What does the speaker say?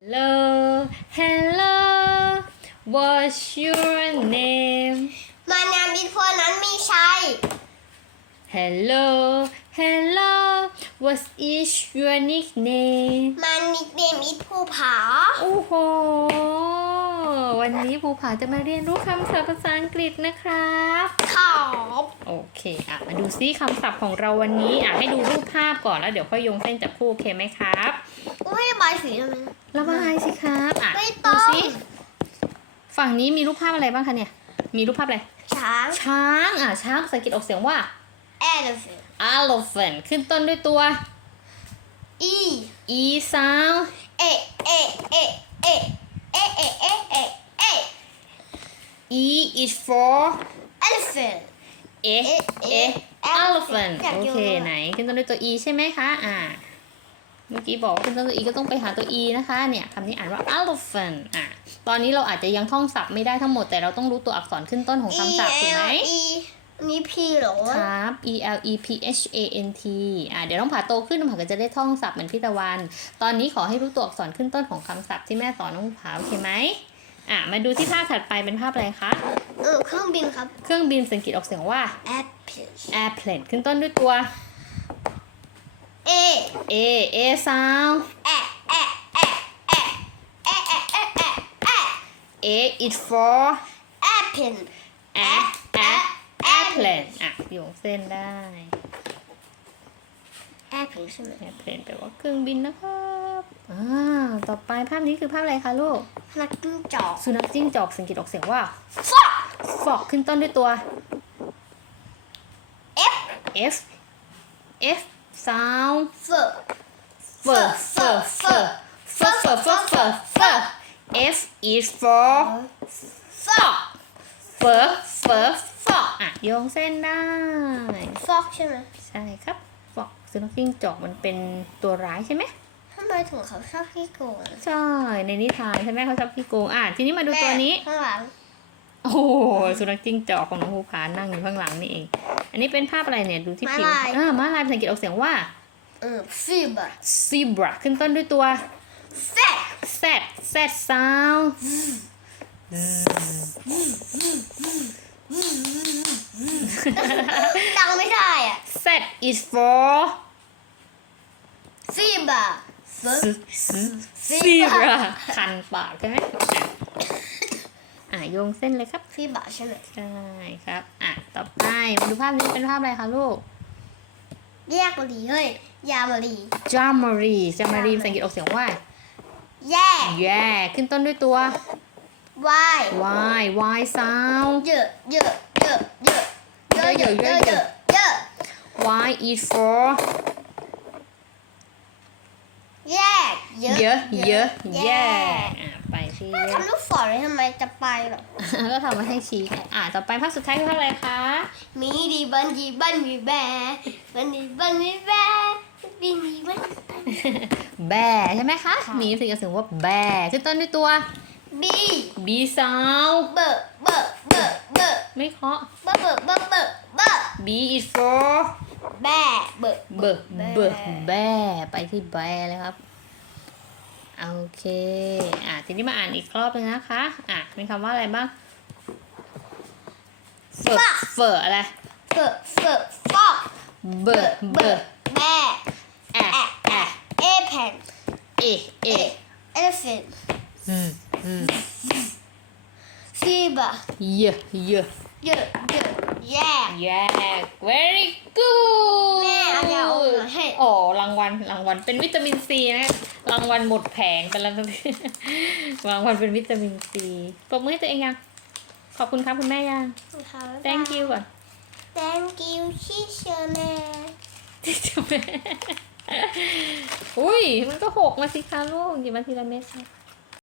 Hello, hello, what's your name? My name is พนั้นมีชัย Hello, hello, what is your nickname? My nickname is ภูผา โอ้โห วันนี้ภูผาจะมาเรียนรู้คำศัพท์ภาษาอังกฤษนะครับขอบโอเคอะมาดูซิคำศัพท์ของเราวันนี้อะให้ดูรูปภาพก่อนแล้วเดี๋ยวค่อยโยงเส้นจับคู่โอเคไหมครับไม่ระบายสีทำไมระบายสิครับอะไม่ดูต้อง ซิฝั่งนี้มีรูปภาพอะไรบ้างคะเนี่ย มีรูปภาพอะไร ช้างช้างอะช้างภาษาอังกฤษออกเสียงว่า แอร์เดฟ elephant ขึ้นต้นด้วยตัว อี e sound e is for เอลิเฟน a a elephant อยากโอดูเคอะไหนขึ้นต้นด้วยตัว e ใช่ไหมคะอ่าเมื่อกี้บอกว่าขึ้นต้นด้วย e ก็ต้องไปหาตัว e นะคะเนี่ยคำนี้อ่านว่า elephant อะตอนนี้เราอาจจะยังท่องศัพท์ไม่ได้ทั้งหมดแต่เราต้องรู้ตัวอักษรขึ้นต้นของคำศัพท์ถูกไหมอีอันนี้พีเหรอครับ e l e p h a n t อะเดี๋ยวน้องผาโตขึ้นน้องผาก็จะได้ท่องศัพท์เหมือนพี่ตะวัน ตอนนี้ขอให้รู้ตัวอักษรขึ้นต้นของคำศัพท์ที่แม่สอนน้องผาโอเคไหม อะมาดูที่ภาพถัดไปเป็นภาพอะไรคะ เออเครื่องบินครับ เครื่องบินสังกฤษออกเสียงว่าแอปเปิล airplane ขึ้นต้นด้วยตัวเอ a a sound แอแอแอแอแอแอแอแอแอ a is for แอปเปิล a a airplane อะโยงเส้นได้แอปเปิลใช่ไหม airplane แปลว่าเครื่องบินนะครับ อ่าต่อไปภาพนี้คือภาพอะไรคะลูกนักจิ้งจอกสุนัขจิ้งจอกสังกฤษออกเสียงว่าฟอก frog ขึ้นต้นด้วยตัว F F F sound เฟอร์ fur fur fur fur fur fur fur fur F is for ฟอก fur fur fur อะโยงเส้นได้ฟอกใช่ไหมใช่ครับ frog สุนัขจิ้งจอกมันเป็นตัวร้ายใช่ไหมทำ ไมถึงเขาชอบขี้โกงอะใช่ในนิทานใช่ไหมเขาชอบขี้โกงอะทีนี้มาดูตัวนี้ ข้างหลังโอ้โหสุนัขจิ้งจอกของน้องภูผานั่งอยู่ข้างหลังนี่เอง อันนี้เป็นภาพอะไรเนี่ยดูที่ผิวอ่าม้าลายภาษาอังกฤษออกเสียงว่าเออฟิบะ zebra ขึ้นต้นด้วยตัวแฟ Z Z sound ดังไม่ได้อะ Z is for ฟิ บะฟ zebra คันปากใช่ไหมอะอะโยงเส้นเลยครับฟิบะใช่ไหมใช่ครับ อะ ต่อไปมาดูภาพนี้เป็นภาพอะไรคะลูกแยกมาดีเฮ้ยยามาดี jamari jamari ภาษาอังกฤษออกเสียงว่า แยก yeah ขึ้นต้นด้วยตัววาย y y sound เยอะเยอะเยอะเยอะเยอะเยอะเยอะเยอะเยอะ y is for แยก เยอะเยอะเยอะแยแย่กอะไปที่ทำลูกศรเลยทำไมจะไปเหรอ ก็ทำมาให้ชี้ค่ะอะต่อไปภาพสุดท้ายคือภาพอะไรคะมีดีบันดีบันมีแบบันดีบันมีแบดีมีบันแบใช่ไหมคะหมีสิ่งกระสือว่าแบขึ้นต้นด้วยตัวบี B sound เบอร์เบอร์เบอร์เบอร์ไม่เคาะเบอร์เบอร์เบอร์เบอร์เบอร์ B is for แบเบอร์เบอร์เบอร์แบไปที่แบเลยครับ โอเค อะ ทีนี้มาอ่านอีกรอบนึงนะคะ อะ มีคำว่าอะไรบ้างเฟอร์เฟอร์อะไร เฟอร์เฟอร์ฟอกเบอร์เบอร์แบแอะแอะเอแพนเอเอเอลเฟนอืมอืมฟีบะเยอะเยอะเยอะเยอะแยก Yeah very good แม่เอายา อมมาให้โอ้รางวัลรางวัลเป็นวิตามินซีนะรางวัลหมดแผงไปแล้วนะรางวัลเป็นวิตามินซีปรบมือให้ตัวเองยัง ขอบคุณครับคุณแม่ยัง thank you ก่อน thank you ชิชแม่อุ้ยมันก็หกมาสิคะลูกหยิบมาทีละเม็ดค่ะ